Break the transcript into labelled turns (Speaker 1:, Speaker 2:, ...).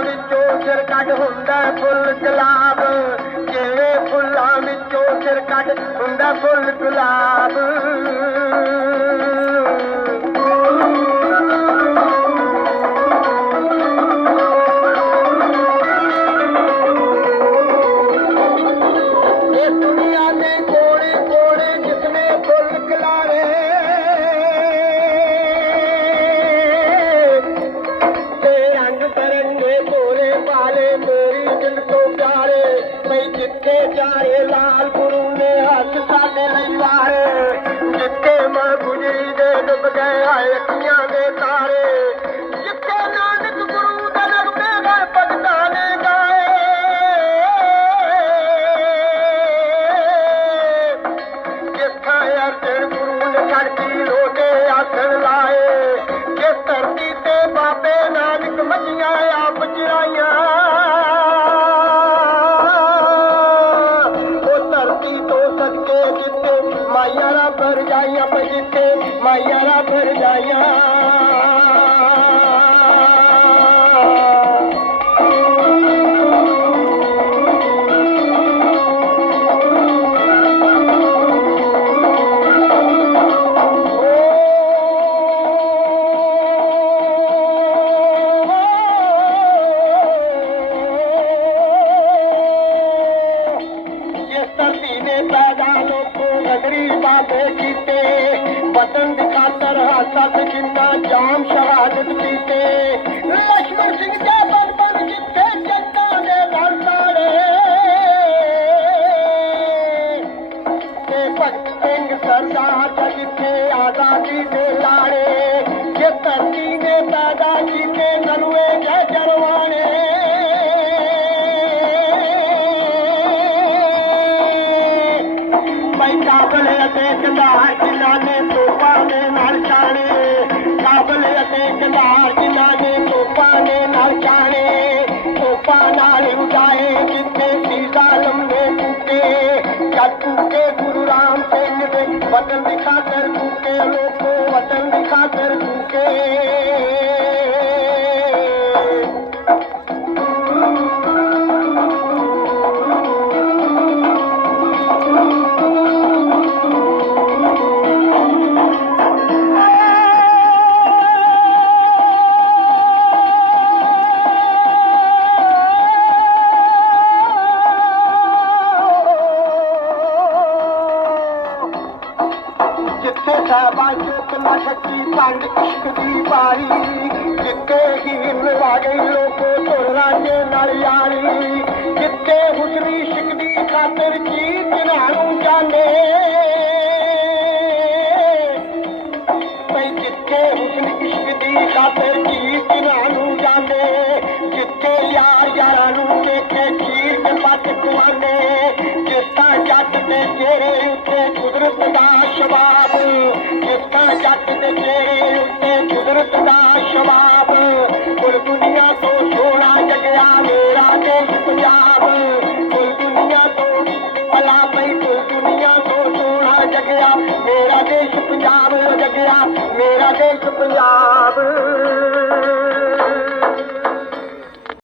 Speaker 1: ਵਿੱਚੋਂ ਦੇਸ਼ ਸਿਰ ਕੱਢ ਹੁੰਦਾ ਫੁੱਲ ਗੁਲਾਬ। ਜਿਹੜੇ ਫੁੱਲਾਂ ਵਿੱਚੋਂ ਸਿਰ ਕੱਢ ਹੁੰਦਾ ਫੁੱਲ ਗੁਲਾਬ। लाल गुरू न हथ ताईं लाए जिते मिली जे बग़ैर अखियूं तारे। जिते नानक गुरू कराए जिथां अर्जन गुरू करी हथ लाए धरती ते बाबे नानक महीने जिते जिते माया भर जाया जिते माया भर जाया ਬਠਿੰਡਾ ਜਾਮ ਸ਼ਹਾਦਤ ਕੀਤੇ ਲਖਮਣ ਸਿੰਘ ਦੇ ਬਨ ਬਨ ਕਿੱਥੇ ਜੱਟਾਂ ਦੇ ਵਰਤਾਰੇ ਤੇ ਭਗਤ ਸਿੰਘ ਸਰਦਾਰ ਦਾ ਜਿੱਥੇ ਆਜ਼ਾਦੀ ਦੇ ਲਾੜੇ। ਜੇ ਧਰਤੀ ਨੇ ਪੈਦਾ ਕੀਤੇ ਨਲੂਏ ਅਤੇ ਕੰਧਾਰ ਜਿਨ੍ਹਾਂ ਨੇ ਤੋਪਾਂ ਦੇ ਨਾਲ ਛਾਣੇ ਤੋਪਾਂ ਨਾਲ ਉਡਾਏ, ਜਿੱਥੇ ਸੀ ਜ਼ਾਲਮ ਨੇ ਟੁੱਟੇ ਜਦ ਟੁੱਟੇ ਗੁਰੂ ਰਾਮ ਸਿੰਘ ਦੇ ਵਤਨ ਦੀ ਖਾਤਰ ਟੁੱਟੇ ਲੋਕੋ साहबा जोत ना सकी पंड इश्क दी पारी जिते हीन ला गई लोगो तोड़ा के नाल यारी जिते हुसनी इश्क दी खातिर की जनानू जाने भाई जिते हुसनी इश्क दी खातिर की जनानू जाने जिते यार यारानू देखे खीर के पट कुमाने जिस तरह जट ने चेहरे उत्ते कुदरत दा शबा ਦਾ ਦੇ ਚਿਹਰੇ ਉੱਤੇ ਕੁਦਰਤ ਦਾ ਸ਼ਬਾਬ ਕੁਲ ਦੁਨੀਆ ਤੋਂ ਛੋੜਾ ਜਗਿਆ ਮੇਰਾ ਦੇਸ਼ ਪੰਜਾਬ ਕੁਲ ਦੁਨੀਆ ਤੋਂ ਭਲਾ ਪਈ ਕੁਲ ਦੁਨੀਆ ਤੋਂ ਛੋੜਾ ਜਗਿਆ ਮੇਰਾ ਦੇਸ਼ ਪੰਜਾਬ ਜਗਿਆ ਮੇਰਾ ਦੇਸ਼ ਪੰਜਾਬ